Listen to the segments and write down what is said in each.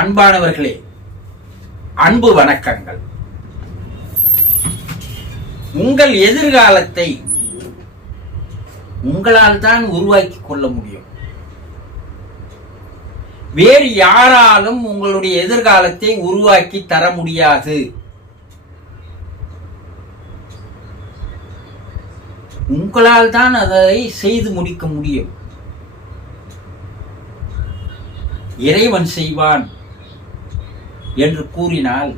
அன்பானவர்களே, அன்பு வணக்கங்கள். உங்கள் எதிர்காலத்தை உங்களால் தான் உருவாக்கி கொள்ள முடியும். வேறு யாராலும் உங்களுடைய எதிர்காலத்தை உருவாக்கி தர முடியாது. உங்களால் தான் அதை செய்து முடிக்க முடியும். இறைவன் செய்வான் என்று கூறினால்,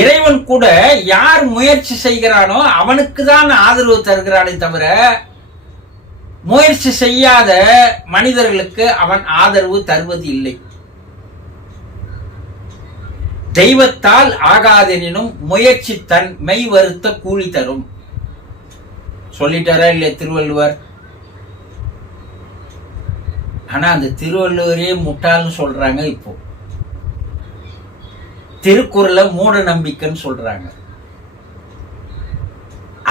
இறைவன் கூட யார் முயற்சி செய்கிறானோ அவனுக்கு தான் ஆதரவு தருகிறானே தவிர முயற்சி செய்யாத மனிதர்களுக்கு அவன் ஆதரவு தருவது இல்லை. தெய்வத்தால் ஆகாதெனினும் முயற்சி தன் மெய் வருத்த கூலி தரும் சொல்லிட்டாரா இல்லையா திருவள்ளுவர்? ஆனா அந்த திருவள்ளுவரே முட்டாள்னு சொல்றாங்க. இப்போ திருக்குறளை மூட நம்பிக்கைன்னு சொல்றாங்க.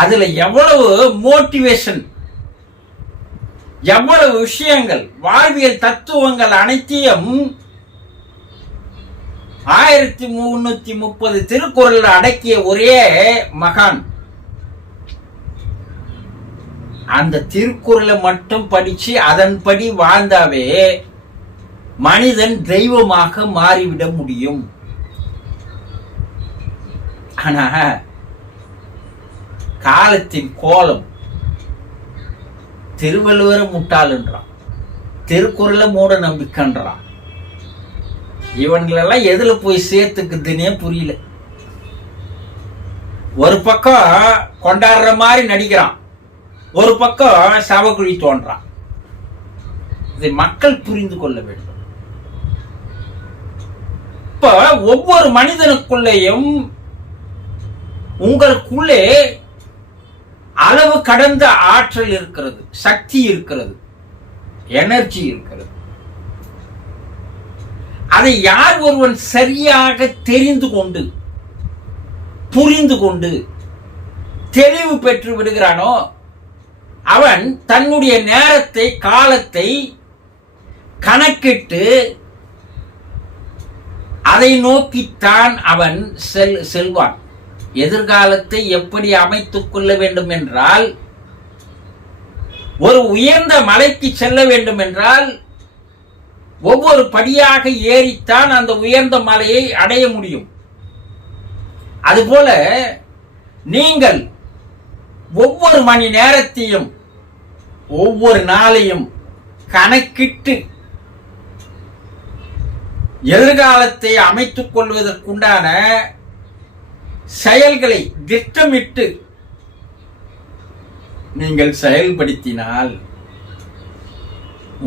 அதுல எவ்வளவு மோட்டிவேஷன், எவ்வளவு விஷயங்கள், வாழ்வியல் தத்துவங்கள் அனைத்தையும் 1330 திருக்குறள் அடக்கிய ஒரே மகான். அந்த திருக்குறளை மட்டும் படிச்சு அதன்படி வாழ்ந்தாவே மனிதன் தெய்வமாக மாறிவிட முடியும். ஆனா காலத்தின் கோலம் திருவள்ளுவரை முட்டாள்ன்றான், திருக்குறளை மூட நம்பிக்கைன்றான். இவங்களெல்லாம் எதுல போய் சேர்த்துக்குதுன்னே புரியல. ஒரு பக்கம் கொண்டாடுற மாதிரி நடிக்கிறான், ஒரு பக்கம் சவக்குழி தோன்றான். இதை மக்கள் புரிந்து கொள்ள வேண்டும். இப்ப ஒவ்வொரு மனிதனுக்குள்ளேயும் உங்களுக்குள்ளே அளவு கடந்த ஆற்றல் இருக்கிறது, சக்தி இருக்கிறது, எனர்ஜி இருக்கிறது. அதை யார் ஒருவன் சரியாக தெரிந்து கொண்டு புரிந்து கொண்டு தெளிவு பெற்று விடுகிறானோ அவன் தன்னுடைய நேரத்தை, காலத்தை கணக்கிட்டு அதை நோக்கித்தான் அவன் செல்வான். எதிர்காலத்தை எப்படி அமைத்துக் கொள்ள வேண்டும் என்றால், ஒரு உயர்ந்த மலைக்கு செல்ல வேண்டும் என்றால் ஒவ்வொரு படியாக ஏறித்தான் அந்த உயர்ந்த மலையை அடைய முடியும். அதுபோல நீங்கள் ஒவ்வொரு மணி நேரத்தையும் ஒவ்வொரு நாளையும் கணக்கிட்டு எதிர்காலத்தை அமைத்துக் கொள்வதற்குண்டான செயல்களை திட்டமிட்டு நீங்கள் செயல்படுத்தினால்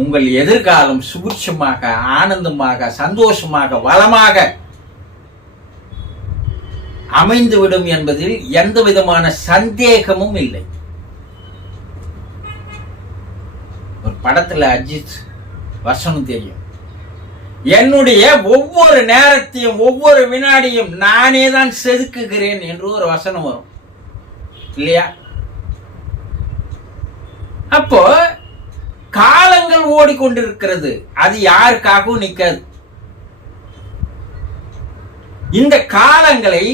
உங்கள் எதிர்காலம் சுபிட்சமாக, ஆனந்தமாக, சந்தோஷமாக, வளமாக அமைந்துவிடும் என்பதில் எந்த விதமான சந்தேகமும் இல்லை. ஒரு படத்துல அஜித் வசனம் தெரியும், என்னுடைய ஒவ்வொரு நேரத்தையும் ஒவ்வொரு வினாடியும் நானே தான் செதுக்குகிறேன் என்று ஒரு வசனம் வரும் இல்லையா? அப்போ காலங்கள் ஓடிக்கொண்டிருக்கிறது, அது யாருக்காகவும் நிற்காது. இந்த காலங்களை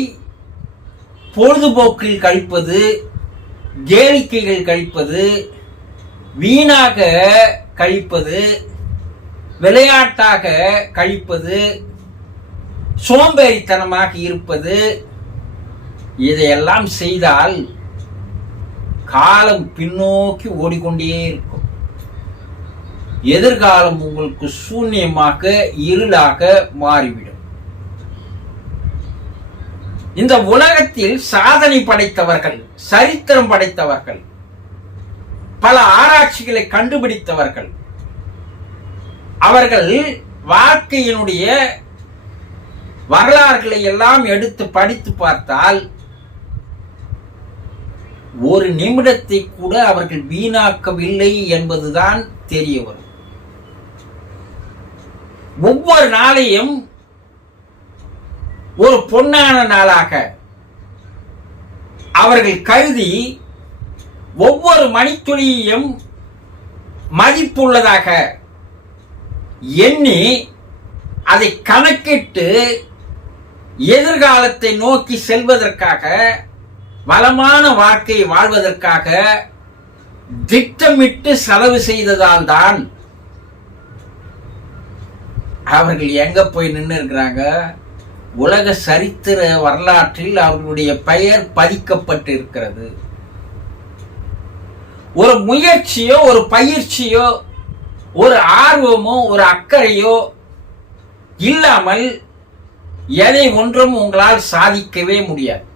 பொழுதுபோக்கில் கழிப்பது, கேளிக்கைகள் கழிப்பது, வீணாக கழிப்பது, விளையாட்டாக கழிப்பது, சோம்பேறித்தனமாக இருப்பது, இதையெல்லாம் செய்தால் காலம் பின்னோக்கி ஓடிக்கொண்டே இருக்கும். எதிர்காலம் உங்களுக்கு சூன்யமாக, இருளாக மாறிவிடும். இந்த உலகத்தில் சாதனை படைத்தவர்கள், சரித்திரம் படைத்தவர்கள், பல ஆராய்ச்சிகளை கண்டுபிடித்தவர்கள், அவர்கள் வாழ்க்கையினுடைய வரலாறுகளை எல்லாம் எடுத்து படித்து பார்த்தால் ஒரு நிமிடத்தை கூட அவர்கள் வீணாக்கவில்லை என்பதுதான் தெரிய வரும். ஒவ்வொரு நாளையும் ஒரு பொன்னான நாளாக அவர்கள் கருதி ஒவ்வொரு மணித்துளியையும் மதிப்புள்ளதாக எண்ணி அதை கணக்கிட்டு எதிர்காலத்தை நோக்கி செல்வதற்காக, வளமான வாழ்க்கையை வாழ்வதற்காக திட்டமிட்டு செலவு செய்ததால் தான் அவர்கள் எங்க போய் நின்று இருக்கிறாங்க? உலக சரித்திர வரலாற்றில் அவர்களுடைய பெயர் பதிக்கப்பட்டு இருக்கிறது. ஒரு முயற்சியோ, ஒரு பயிற்சியோ, ஒரு ஆர்வமோ, ஒரு அக்கறையோ இல்லாமல் எதை ஒன்றும் உங்களால் சாதிக்கவே முடியாது.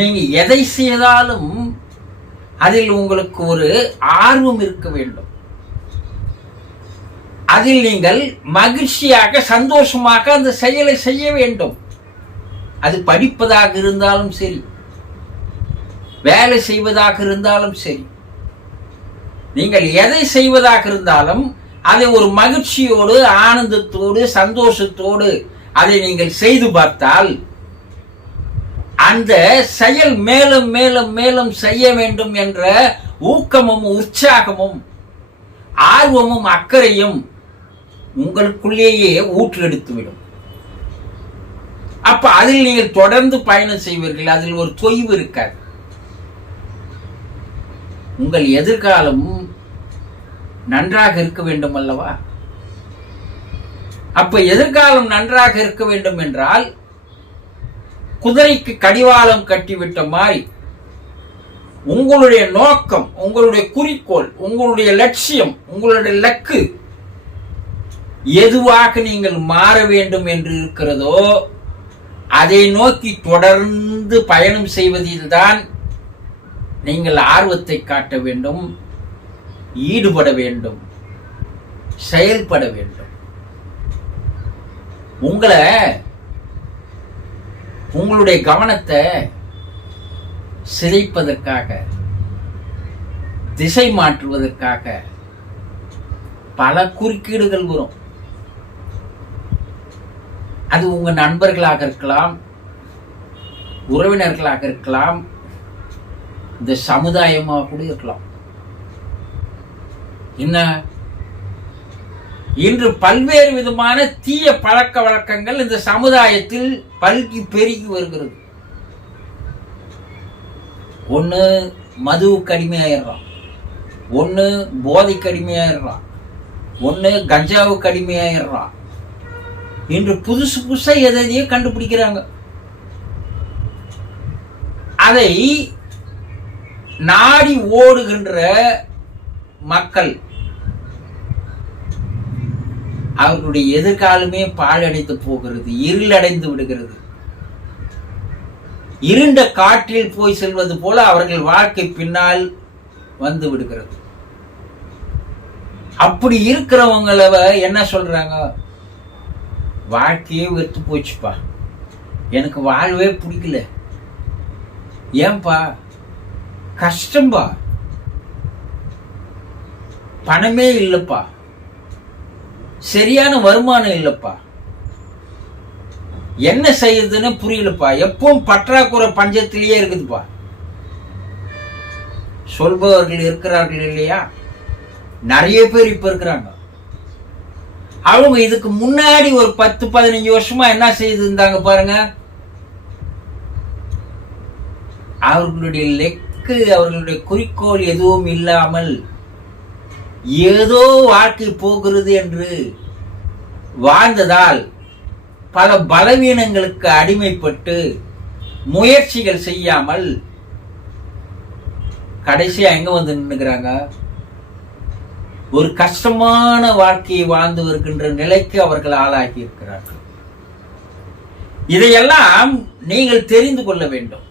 நீங்க எதை செய்தாலும் அதில் உங்களுக்கு ஒரு ஆர்வம் இருக்க வேண்டும். அதில் நீங்கள் மகிழ்ச்சியாக, சந்தோஷமாக அந்த செயலை செய்ய வேண்டும். அது படிப்பதாக இருந்தாலும் சரி, வேலை செய்வதாக இருந்தாலும் சரி, நீங்கள் எதை செய்வதாக இருந்தாலும் அதை ஒரு மகிழ்ச்சியோடு, ஆனந்தத்தோடு, சந்தோஷத்தோடு அதை நீங்கள் செய்து பார்த்தால் அந்த செயல் மேலும் மேலும் மேலும் செய்ய வேண்டும் என்ற ஊக்கமும், உற்சாகமும், ஆர்வமும், அக்கறையும் உங்களுக்குள்ளேயே ஊற்றெடுத்துவிடும். அப்ப அதில் நீங்கள் தொடர்ந்து பயணம் செய்வீர்கள். அதில் ஒரு தொய்வு இருக்காது. உங்கள் எதிர்காலம் நன்றாக இருக்க வேண்டும் அல்லவா? அப்ப எதிர்காலம் நன்றாக இருக்க வேண்டும் என்றால் குதிரைக்கு கடிவாளம் கட்டிவிட்ட மாதிரி உங்களுடைய நோக்கம், உங்களுடைய குறிக்கோள், உங்களுடைய லட்சியம், உங்களுடைய இலக்கு எதுவாக நீங்கள் மாற வேண்டும் என்று இருக்கிறதோ அதை நோக்கி தொடர்ந்து பயணம் செய்வதில்தான் நீங்கள் ஆர்வத்தை காட்ட வேண்டும், ஈடுபட வேண்டும், செயல்பட வேண்டும். உங்களுடைய கவனத்தை சிதைப்பதற்காக, திசை மாற்றுவதற்காக பல குறுக்கீடுகள் வரும். அது உங்க நண்பர்களாக இருக்கலாம், உறவினர்களாக இருக்கலாம், இந்த சமுதாயமாக கூட இருக்கலாம். என்ன, இன்று பல்வேறு விதமான தீய பழக்க வழக்கங்கள் இந்த சமுதாயத்தில் பல்கி பெருகி வருகிறது. ஒண்ணு மதுவுக்கு அடிமையாயிடலாம், ஒண்ணு போதைக்கு அடிமையாயிடலாம், ஒண்ணு கஞ்சாவுக்கு அடிமையாயிடலாம். இன்று புதுசு புதுசா எதையோ கண்டுபிடிக்கிறாங்க. அதை நாடி ஓடுகின்ற மக்கள் அவர்களுடைய எதிர்காலமே பாழடைத்து போகிறது, இருளடைந்து விடுகிறது. இருண்ட காற்றில் போய் செல்வது போல அவர்கள் வாழ்க்கை பின்னால் வந்து விடுகிறது. அப்படி இருக்கிறவங்கள என்ன சொல்றாங்க? வாழ்க்கையே வெறுத்து போச்சுப்பா, எனக்கு வாழ்வே பிடிக்கல. ஏன்பா? கஷ்டம்பா, பணமே இல்லப்பா, சரியான வருமானம் இல்லப்பா, என்ன செய்யுதுன்னு புரியலப்பா, எப்பவும் பற்றாக்குறை பஞ்சத்திலேயே இருக்குதுப்பா சொல்பவர்கள் இருக்கிறார்கள் இல்லையா? நிறைய பேர் இப்ப இருக்கிறாங்க. அவங்க இதுக்கு முன்னாடி ஒரு 10-15 வருஷமா என்ன செய்து இருந்தாங்க பாருங்க. அவர்களுடைய லெக்கு, அவர்களுடைய குறிக்கோள் எதுவும் இல்லாமல் ஏதோ வாழ்க்கை போகிறது என்று வாழ்ந்ததால் பல பலவீனங்களுக்கு அடிமைப்பட்டு முயற்சிகள் செய்யாமல் கடைசியா எங்க வந்து நின்னுக்கிறாங்க? ஒரு கஷ்டமான வாழ்க்கையை வாழ்ந்து வருகின்ற நிலைக்கு அவர்கள் ஆளாகி இருக்கிறார்கள். இதையெல்லாம் நீங்கள் தெரிந்து கொள்ள வேண்டும்.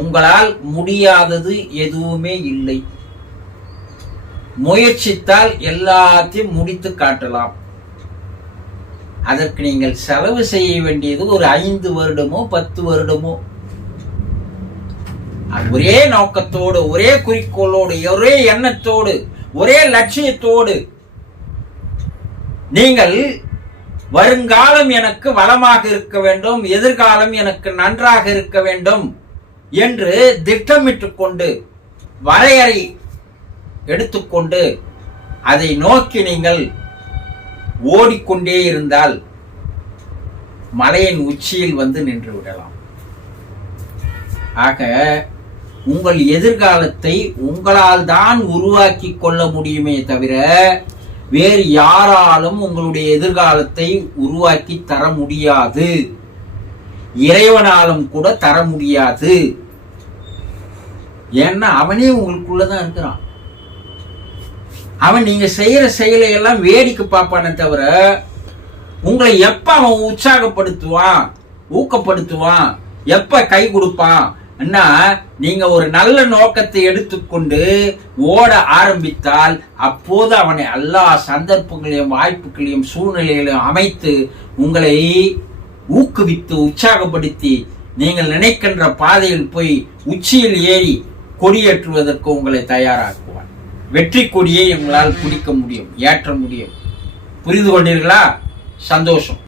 உங்களால் முடியாதது எதுவுமே இல்லை. முயற்சித்தால் எல்லாத்தையும் முடித்து காட்டலாம். அதற்கு நீங்கள் செலவு செய்ய வேண்டியது ஒரு 5 வருடமோ 10 வருடமோ. ஒரே நோக்கத்தோடு, ஒரே குறிக்கோளோடு, ஒரே எண்ணத்தோடு, ஒரே லட்சியத்தோடு நீங்கள் வருங்காலம் எனக்கு வளமாக இருக்க வேண்டும், எதிர்காலம் எனக்கு நன்றாக இருக்க வேண்டும் என்று திட்டமிட்டுக் கொண்டு, வரையறை எடுத்துக்கொண்டு அதை நோக்கி நீங்கள் ஓடிக்கொண்டே இருந்தால் மலையின் உச்சியில் வந்து நின்று விடலாம். ஆக உங்கள் எதிர்காலத்தை உங்களால் தான் உருவாக்கி கொள்ள முடியுமே தவிர வேறு யாராலும் உங்களுடைய எதிர்காலத்தை உருவாக்கி தர முடியாது. இறைவனாலும் கூட தர முடியாது. ஏன்னா அவனே உங்களுக்குள்ளதான் இருக்கிறான். அவன் நீங்க செய்யற செயலை எல்லாம் வேடிக்கை பார்ப்பானே தவிர உங்களை எப்ப அவன் உற்சாகப்படுத்துவான், ஊக்கப்படுத்துவான், எப்ப கை கொடுப்பான், நீங்க ஒரு நல்ல நோக்கத்தை எடுத்துக்கொண்டு ஓட ஆரம்பித்தால் அப்போது அவனை எல்லா சந்தர்ப்பங்களையும் வாய்ப்புகளையும் சூழ்நிலைகளையும் அமைத்து உங்களை ஊக்குவித்து உற்சாகப்படுத்தி நீங்கள் நினைக்கின்ற பாதையில் போய் உச்சியில் ஏறி கொடியேற்றுவதற்கு உங்களை தயாராக்குவான். வெற்றி கொடியை உங்களால் பிடிக்க முடியும், ஏற்ற முடியும். புரிந்து கொண்டீர்களா? சந்தோஷம்.